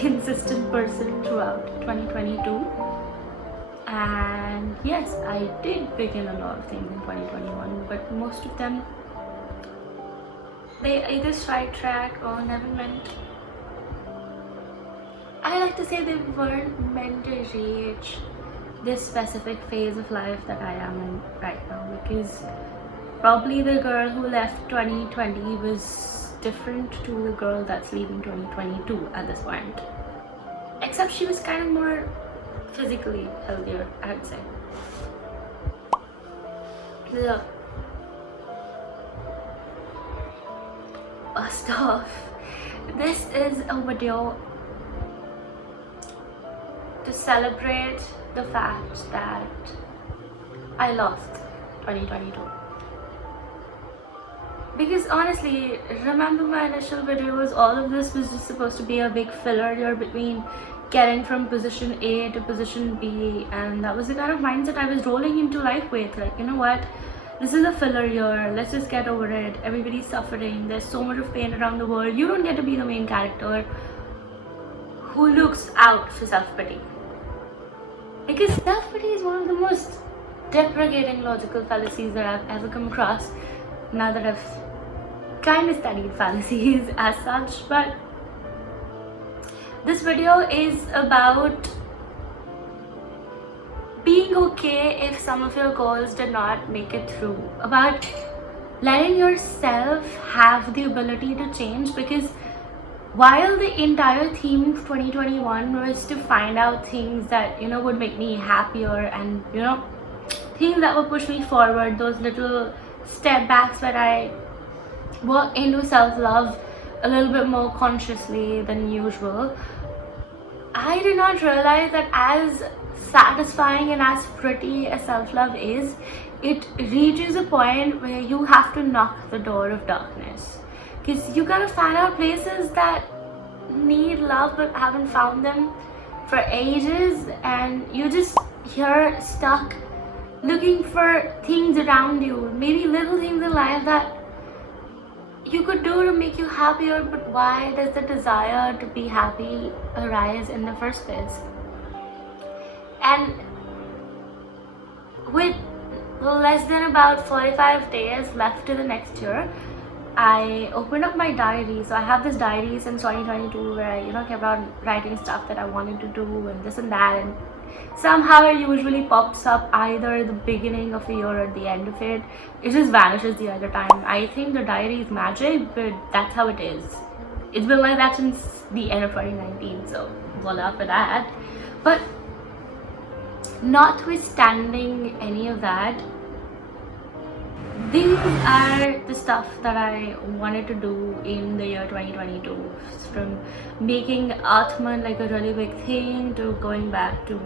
consistent person throughout 2022. And yes, I did begin a lot of things in 2021, but most of them, they either sidetrack or never meant. I like to say they weren't meant to reach this specific phase of life that I am in right now, because probably the girl who left 2020 was different to the girl that's leaving 2022 at this point. Except she was kind of more physically healthier, I'd say. Look. First off, this is a video to celebrate the fact that I lost 2022. Because honestly, remember my initial videos, all of this was just supposed to be a big filler year between getting from position A to position B, and that was the kind of mindset I was rolling into life with. Like, you know what, this is a filler year, let's just get over it. Everybody's suffering, there's so much of pain around the world. You don't get to be the main character who looks out for self-pity. Because self-pity is one of the most deprecating logical fallacies that I've ever come across, now that I've kind of studied fallacies as such. But this video is about being okay if some of your goals did not make it through, about letting yourself have the ability to change. Because while the entire theme of 2021 was to find out things that, you know, would make me happier, and, you know, things that would push me forward, those little step backs where I work into self-love a little bit more consciously than usual, I did not realize that as satisfying and as pretty as self-love is, it reaches a point where you have to knock the door of darkness. Because you gotta find out places that need love but haven't found them for ages, and you're just here stuck looking for things around you, maybe little things in life that you could do to make you happier, but why does the desire to be happy arise in the first place? And with less than about 45 days left to the next year, I opened up my diary. So I have this diary since 2022 where I, you know, kept on writing stuff that I wanted to do and this and that, and somehow it usually pops up either the beginning of the year or the end of it. It just vanishes the other time. I think the diary is magic, but that's how it is. It's been like that since the end of 2019, so voila for that. But notwithstanding any of that, these are the stuff that I wanted to do in the year 2022. From making Atman like a really big thing, to going back to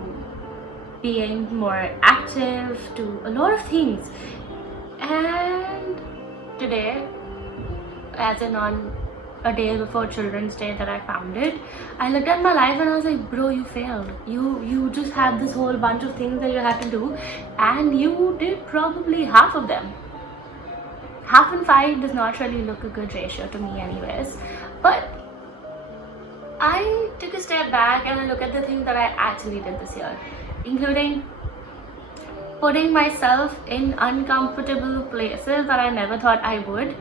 being more active, to a lot of things. And today, as in on a day before Children's Day that I found it, I looked at my life and I was like, bro, you failed. You just had this whole bunch of things that you had to do, and you did probably half of them. 1/2 and 5 does not really look a good ratio to me anyways. But I took a step back and I look at the things that I actually did this year, including putting myself in uncomfortable places that I never thought I would,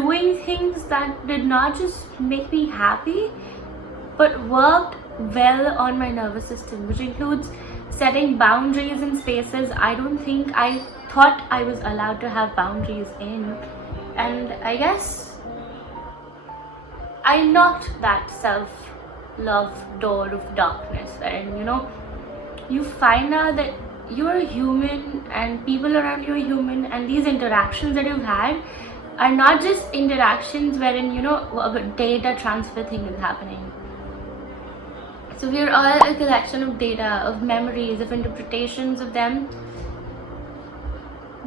doing things that did not just make me happy but worked well on my nervous system, which includes setting boundaries in spaces I don't think I thought I was allowed to have boundaries in. And I guess I knocked that self-love door of darkness, and, you know, you find out that you're human and people around you are human, and these interactions that you've had are not just interactions wherein, you know, a data transfer thing is happening. So we're all a collection of data, of memories, of interpretations of them.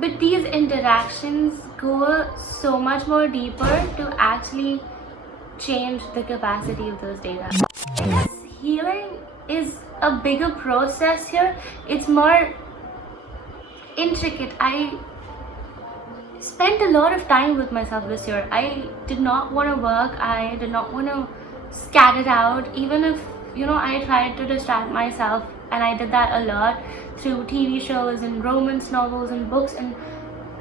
But these interactions go so much more deeper to actually change the capacity of those data. Yes, healing is a bigger process here. It's more intricate. I spent a lot of time with myself this year. I did not want to work. I did not want to scattered out, even if I tried to distract myself, and I did that a lot through TV shows and romance novels and books and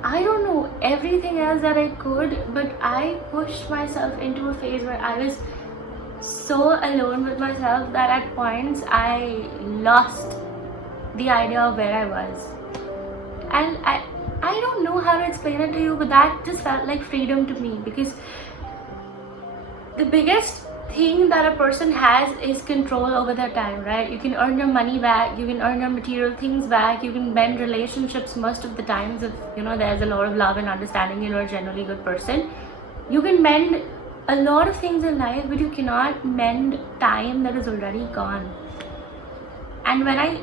I don't know everything else that I could, but I pushed myself into a phase where I was so alone with myself that at points I lost the idea of where I was. And I don't know how to explain it to you, but that just felt like freedom to me, because the biggest thing that a person has is control over their time, right? You can earn your money back, you can earn your material things back, you can mend relationships most of the times if there's a lot of love and understanding, you're a generally good person. You can mend a lot of things in life, but you cannot mend time that is already gone. And when I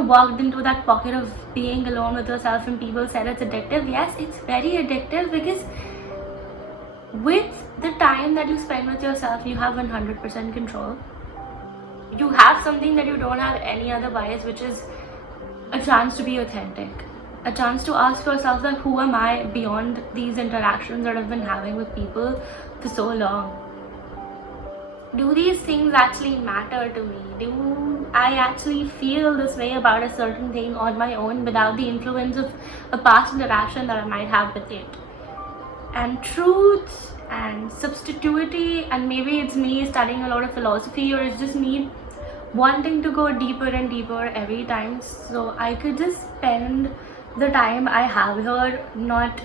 walked into that pocket of being alone with yourself and people said it's addictive, yes, it's very addictive, because with the time that you spend with yourself, you have 100% control. You have something that you don't have any other bias, which is a chance to be authentic, a chance to ask yourself that who am I beyond these interactions that I've been having with people for so long. Do these things actually matter to me? Do I actually feel this way about a certain thing on my own without the influence of a past interaction that I might have with it? And truth and substituity, and maybe it's me studying a lot of philosophy, or it's just me wanting to go deeper and deeper every time, so I could just spend the time I have here not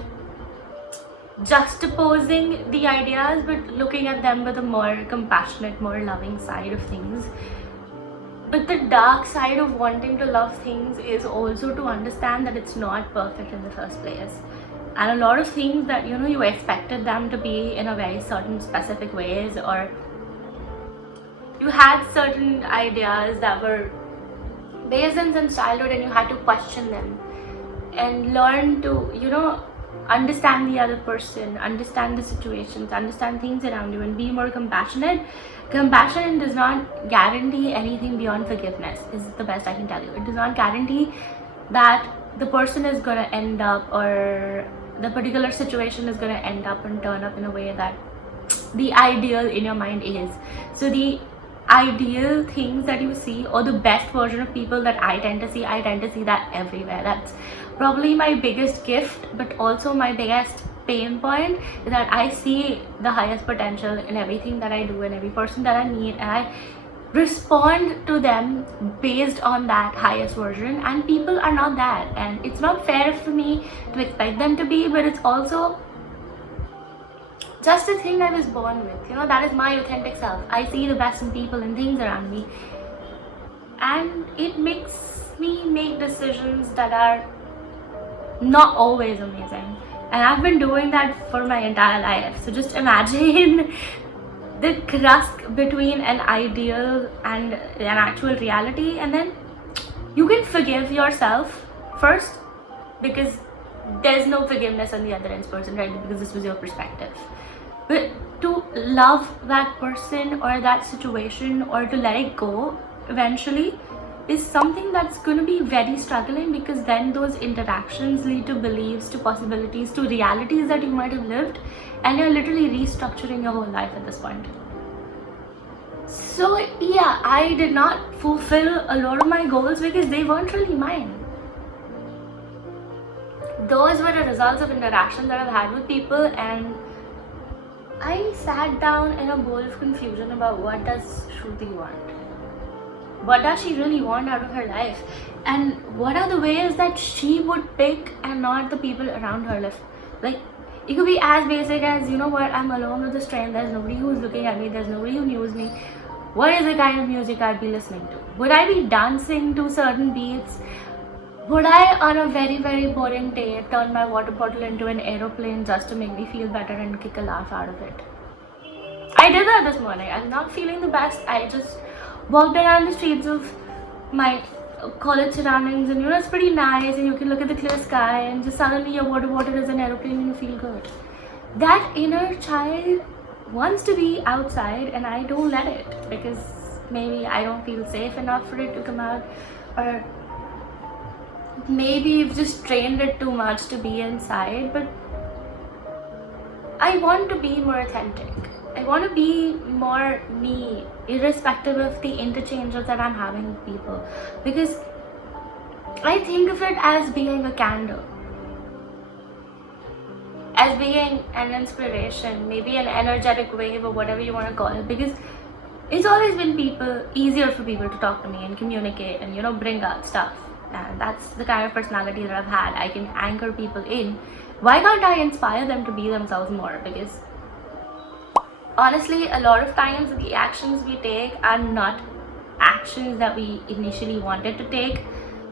juxtaposing the ideas, but looking at them with a more compassionate, more loving side of things. But the dark side of wanting to love things is also to understand that it's not perfect in the first place. And a lot of things that you expected them to be in a very certain specific ways, or you had certain ideas that were based in some childhood and you had to question them and learn to understand the other person, understand the situations, understand things around you, and be more compassionate. Compassion does not guarantee anything beyond forgiveness, is the best I can tell you. It does not guarantee that the person is going to end up, or the particular situation is going to end up and turn up in a way that the ideal in your mind is. So the ideal things that you see, or the best version of people that I tend to see that everywhere. That's probably my biggest gift, but also my biggest pain point, is that I see the highest potential in everything that I do and every person that I meet, and I respond to them based on that highest version. And people are not that, and it's not fair for me to expect them to be, but it's also just a thing I was born with. That is my authentic self. I see the best in people and things around me, and it makes me make decisions that are not always amazing, and I've been doing that for my entire life. So just imagine the crust between an ideal and an actual reality, and then you can forgive yourself first, because there's no forgiveness on the other end's person, right? Because this was your perspective. But to love that person or that situation, or to let it go eventually, is something that's going to be very struggling, because then those interactions lead to beliefs, to possibilities, to realities that you might have lived, and you're literally restructuring your whole life at this point. So yeah, I did not fulfill a lot of my goals because they weren't really mine. Those were the results of interactions that I've had with people, and I sat down in a bowl of confusion about what does Shruti want? What does she really want out of her life? And what are the ways that she would pick and not the people around her life? Like, it could be as basic as, I'm alone with a strain, there's nobody who's looking at me, there's nobody who knows me. What is the kind of music I'd be listening to? Would I be dancing to certain beats? Would I, on a very, very boring day, turn my water bottle into an aeroplane just to make me feel better and kick a laugh out of it? I did that this morning. I'm not feeling the best. I just walked around the streets of my college surroundings, and it's pretty nice, and you can look at the clear sky, and just suddenly your water bottle is an aeroplane and you feel good. That inner child wants to be outside, and I don't let it, because maybe I don't feel safe enough for it to come out, or maybe you've just trained it too much to be inside. But I want to be more authentic. I want to be more me, irrespective of the interchanges that I'm having with people. Because I think of it as being a candle, as being an inspiration, maybe an energetic wave or whatever you want to call it. Because it's always been easier for people to talk to me and communicate and, you know, bring out stuff. And that's the kind of personality that I've had. I can anchor people in. Why can't I inspire them to be themselves more? Because honestly, a lot of times the actions we take are not actions that we initially wanted to take.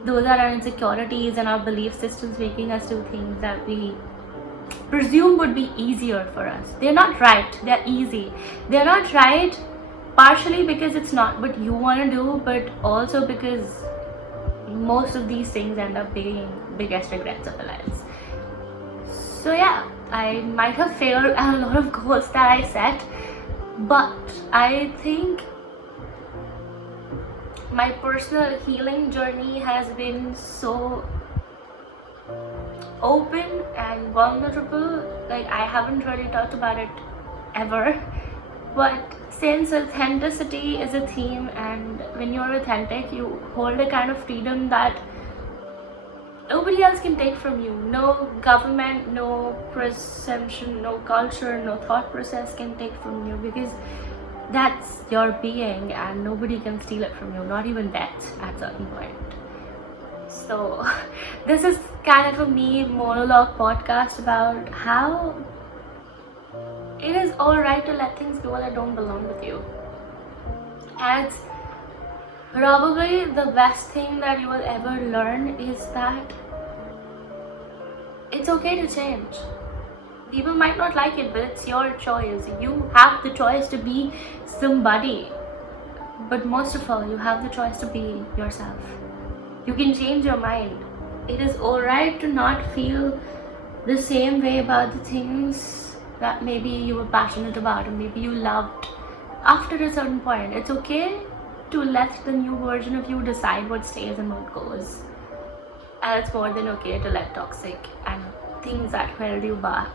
Those are our insecurities and our belief systems making us do things that we presume would be easier for us. They're not right, they're easy. They're not right partially because it's not what you want to do, but also because most of these things end up being biggest regrets of our lives. So yeah, I might have failed at a lot of goals that I set, but I think my personal healing journey has been so open and vulnerable. Like, I haven't really talked about it ever, but since authenticity is a theme, and when you're authentic, you hold a kind of freedom that nobody else can take from you. No government, no presumption, no culture, no thought process can take from you, because that's your being and nobody can steal it from you, not even death at a certain point. So this is kind of a me monologue podcast about how it is alright to let things go that don't belong with you. And it's probably the best thing that you will ever learn is that it's okay to change. People might not like it, but it's your choice. You have the choice to be somebody. But most of all, you have the choice to be yourself. You can change your mind. It is alright to not feel the same way about the things that maybe you were passionate about or maybe you loved after a certain point. It's okay to let the new version of you decide what stays and what goes. And it's more than okay to let toxic and things that held you back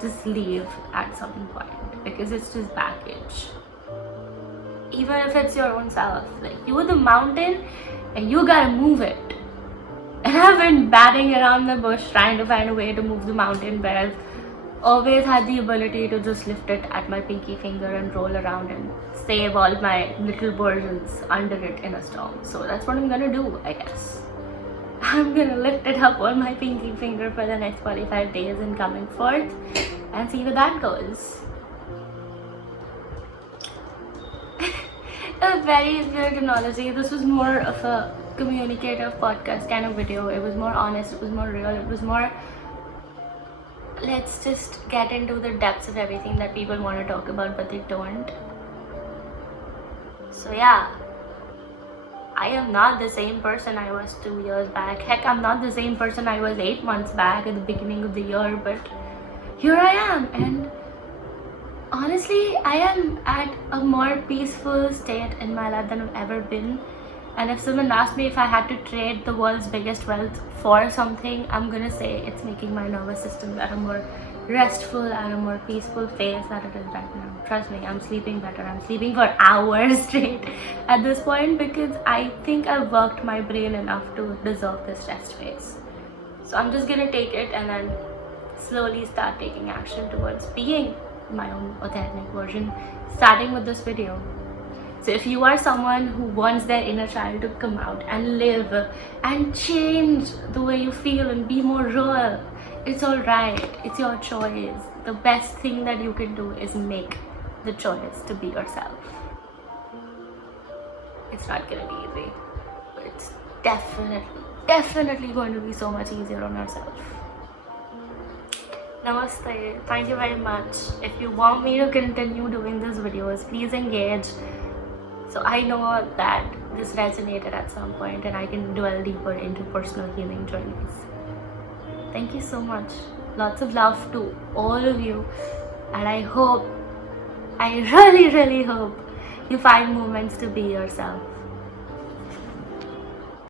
just leave at some point, because it's just baggage. Even if it's your own self, like, you're the mountain and you gotta move it. And I've been batting around the bush trying to find a way to move the mountain, but I've always had the ability to just lift it at my pinky finger and roll around and save all my little versions under it in a storm. So that's what I'm gonna do, I guess. I'm gonna lift it up on my pinky finger for the next 45 days and coming forth and see where that goes. A very weird analogy. This was more of a communicative podcast kind of video. It was more honest, it was more real, it was more, let's just get into the depths of everything that people want to talk about but they don't. So yeah, I am not the same person I was 2 years back. Heck, I'm not the same person I was 8 months back at the beginning of the year, but here I am. And honestly, I am at a more peaceful state in my life than I've ever been. And if someone asked me if I had to trade the world's biggest wealth for something, I'm gonna say it's making my nervous system at a more restful and a more peaceful phase that it is right now. Trust me, I'm sleeping better. I'm sleeping for hours straight at this point, because I think I've worked my brain enough to deserve this rest phase. So I'm just gonna take it and then slowly start taking action towards being my own authentic version, starting with this video. So if you are someone who wants their inner child to come out and live and change the way you feel and be more real, it's alright. It's your choice. The best thing that you can do is make the choice to be yourself. It's not gonna be easy, but it's definitely going to be so much easier on yourself. Namaste. Thank you very much. If you want me to continue doing these videos, please engage. So I know that this resonated at some point and I can dwell deeper into personal healing journeys. Thank you so much. Lots of love to all of you. And I really hope you find moments to be yourself.